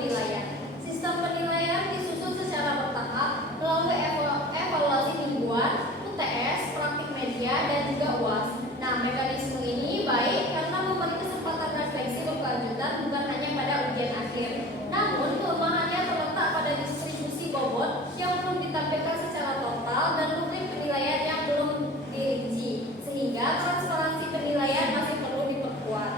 penilaian. Sistem penilaian disusun secara bertahap melalui evaluasi mingguan, UTS, praktik media, dan juga UAS. Nah, mekanisme ini baik karena memberi kesempatan refleksi berkelanjutan bukan hanya pada ujian akhir. Namun, kelemahannya terletak pada distribusi bobot yang belum ditampilkan secara total dan rubrik penilaian yang belum dirinci, sehingga transparansi penilaian masih perlu diperkuat.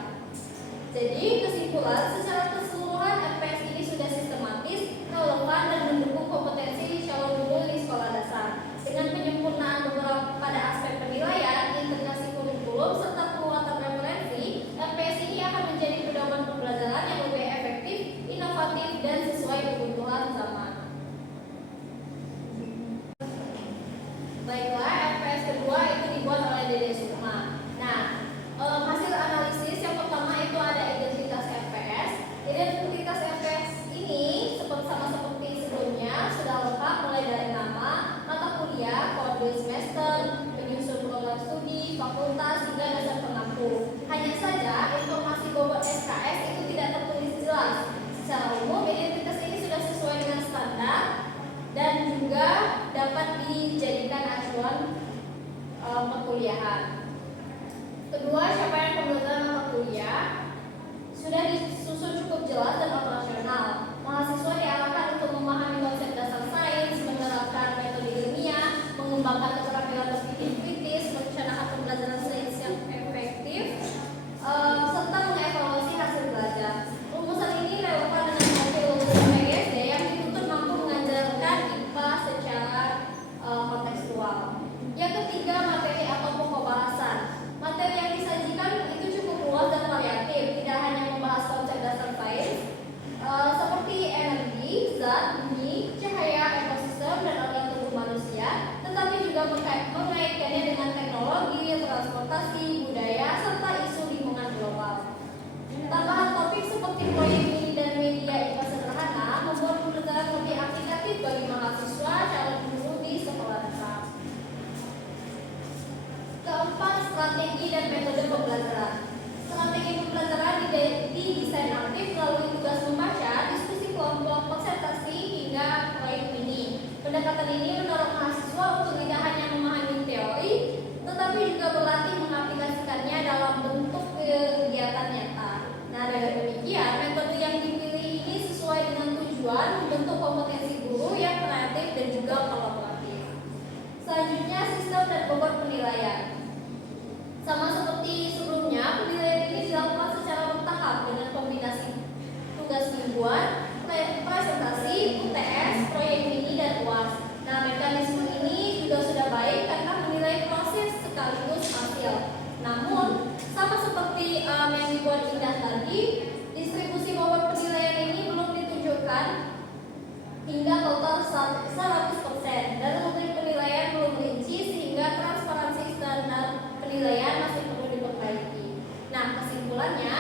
Jadi, kesimpulan, secara keseluruhan MPS ini sudah sistematis, relevan, dan mendukung kompetensi calon guru di sekolah dasar. Dengan penyempurnaan beberapa pada aspek penilaian, integrasi kurikulum, serta penguatan referensi, MPS ini akan menjadi pedoman pembelajaran yang lebih efektif, inovatif, dan sesuai kebutuhan zaman. Baiklah, MPS kedua itu dibuat oleh Dede Sukma. Nah, hasil analisis yang pertama itu ada identitas MPS. Identitas MPS ini sama seperti sebelumnya sudah lengkap mulai dari nama, mata kuliah, kode semester, penyusun program studi, fakultas, hingga dasar pengaku. Hanya saja informasi bobot SKS itu tidak tertulis jelas. Secara umum, identitas ini sudah sesuai dengan standar dan juga dapat dijadikan acuan perkuliahan. Kedua, capaian pembelajaran mata kuliah sudah disusun cukup jelas dan operasional. Mahasiswa diarahkan untuk memahami konsep dasar sains, menerapkan metode ilmiah, mengembangkan keterampilan berpikir kritis, merencanakan pembelajaran sains yang efektif, serta mengevaluasi hasil belajar. Rumusan ini relevan dengan profil lulusan PGSD yang dituntut mampu mengajarkan IPA secara kontekstual. Yang ketiga, materi atau pokok bahasan. Materi yang disajikan itu cukup luas dan variatif, tidak hanya membahas konsep dasar sains seperti energi, zat, bunyi, cahaya, ekosistem, dan organ tubuh manusia, tetapi juga mengaitkannya dengan teknologi, transportasi, budaya, serta isu lingkungan global. Tambahan topik seperti proyek mini dan media IPA sederhana membuat pembelajaran lebih aplikatif bagi mahasiswa calon guru di sekolah dasar. Keempat, strategi dan metode pembelajaran. Strategi pembelajaran didesain aktif melalui tugas membaca, diskusi kelompok, konsentrasi, hingga proyek mini. Pendekatan ini mendorong mahasiswa untuk tidak hanya memahami teori, tetapi juga berlatih mengaplikasikannya dalam bentuk kegiatan nyata. Nah, dengan demikian, metode yang dipilih ini sesuai dengan tujuan membentuk kompetensi guru yang kreatif dan juga kolaboratif. Selanjutnya, sistem dan bobot penilaian. Sama seperti sebelumnya, penilaian ini dilakukan secara bertahap dengan kombinasi tugas mingguan, presentasi, UTS, proyek mini, dan UAS. Nah, mekanisme ini juga sudah baik karena menilai proses sekaligus hasil. Namun, sama seperti yang dibuat Indah tadi, distribusi bobot penilaian ini belum ditunjukkan hingga total 100% dan rubrik penilaian belum rinci sehingga transparansi standar penilaian masih perlu diperbaiki. Nah, kesimpulannya,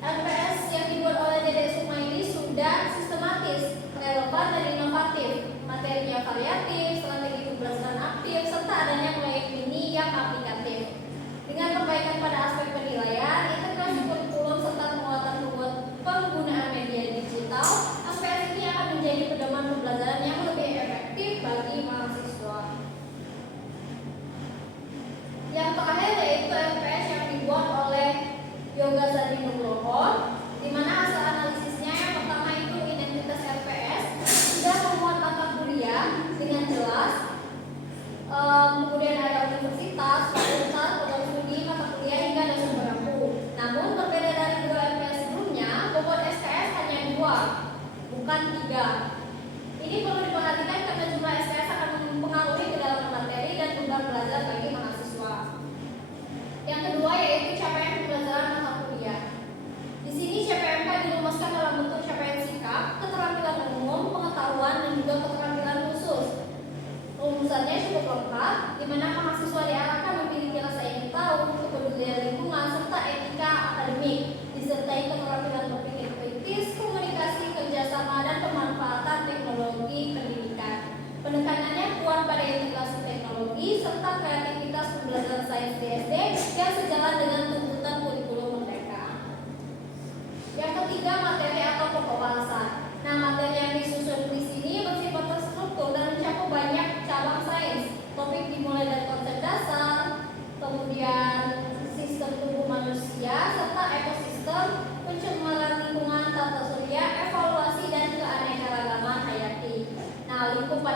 MPS yang dibuat oleh Dede Sukma ini sudah sistematis, relevan, dan inovatif. Materinya variatif, strategi pembelajaran aktif, serta adanya proyek mini yang aplikatif. Dengan perbaikan pada aspek penilaian, integrasi kurikulum, serta penguatan penggunaan media digital, MPS ini akan menjadi pedoman pembelajaran yang lebih efektif bagi mahasiswa. Yang terakhir yaitu MPS yang dibuat oleh Yoga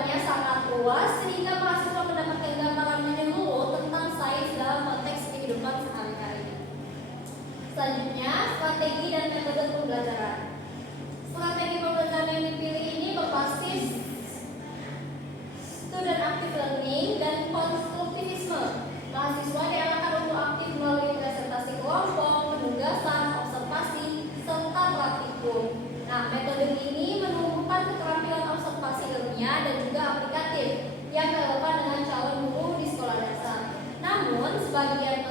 cakupannya sangat luas sehingga mahasiswa mendapatkan gambaran menyeluruh tentang sains dalam konteks kehidupan sehari-hari. Selanjutnya, strategi dan metode pembelajaran. Strategi pembelajaran yang dipilih ini berbasis student active learning dan konstruktivisme. Mahasiswa diarahkan untuk aktif melalui presentasi kelompok, penugasan, observasi, serta praktikum. Nah, metode ini menumbuhkan keterampilan observasi ilmiah dan juga aplikatif yang relevan dengan calon guru di sekolah dasar. Namun, sebagian